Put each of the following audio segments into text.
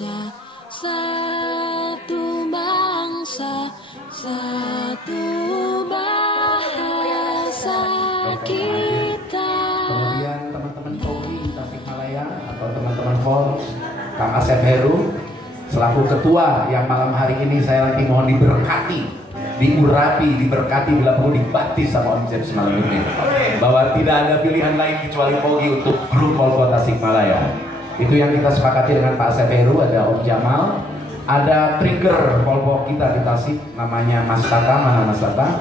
Indonesia, satu bangsa, satu bahasa kita. Kemudian teman-teman Pogi Tasikmalaya atau teman-teman Volks, Kang Asep Heru selaku ketua yang malam hari ini saya lagi mohon diberkati, diurapi, diberkati, bila perlu dibaptis sama Om James malam ini, bahwa tidak ada pilihan lain kecuali Pogi untuk grup Volks Tasikmalaya. Itu yang kita sepakati dengan Pak Asep Heru. Ada Om Jamal, ada trigger Volks kita di Tasik namanya Mas Tata, mana Mas Tata,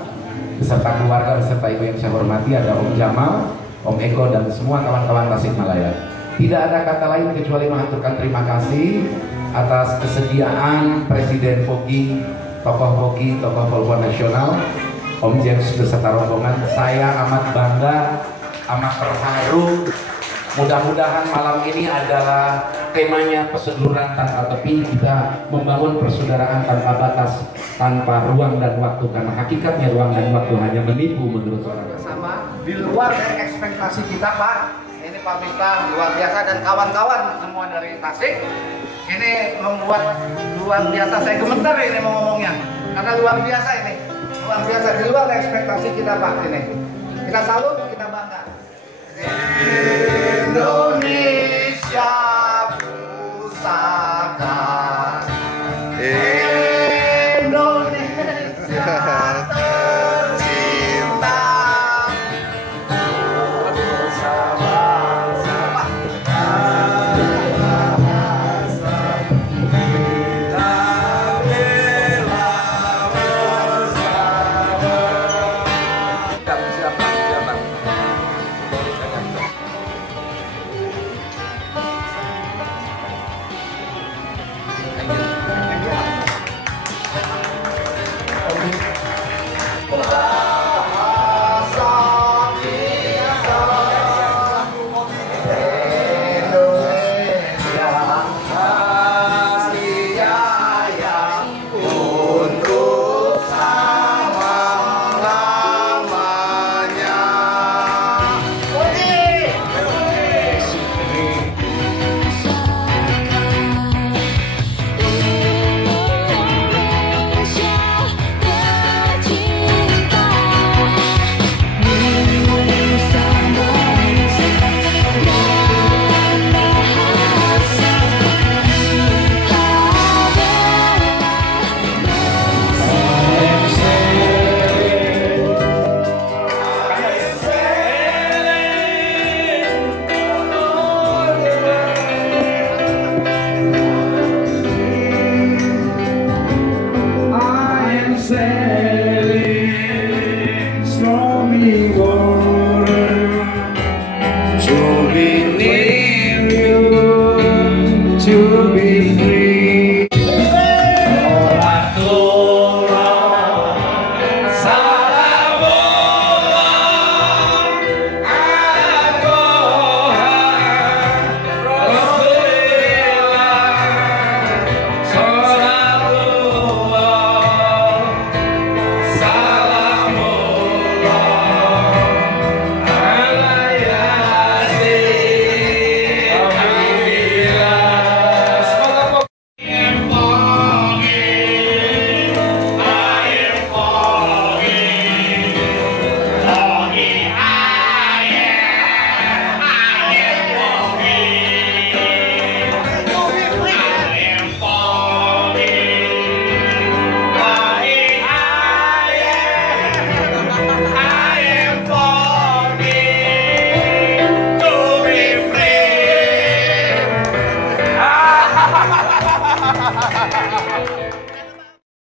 beserta keluarga, beserta ibu yang saya hormati, ada Om Jamal, Om Eko, dan semua kawan-kawan Tasikmalaya. Tidak ada kata lain kecuali mengaturkan terima kasih atas kesediaan Presiden Pogi, tokoh Pogi, tokoh Volvo Nasional, Om James beserta rombongan. Saya amat bangga, amat terharu. Mudah-mudahan malam ini adalah temanya persaudaraan tanpa tepi. Kita membangun persaudaraan tanpa batas, tanpa ruang dan waktu, karena hakikatnya ruang dan waktu hanya menipu menurut saudara. Sama di luar dari ekspektasi kita, Pak. Ini Pak Miftah luar biasa dan kawan-kawan semua dari Tasik. Ini membuat luar biasa, saya gemeter ini mau ngomongnya karena luar biasa ini, luar biasa di luar ekspektasi kita, Pak. Ini kita salut, kita bangga. Indonesia pusat.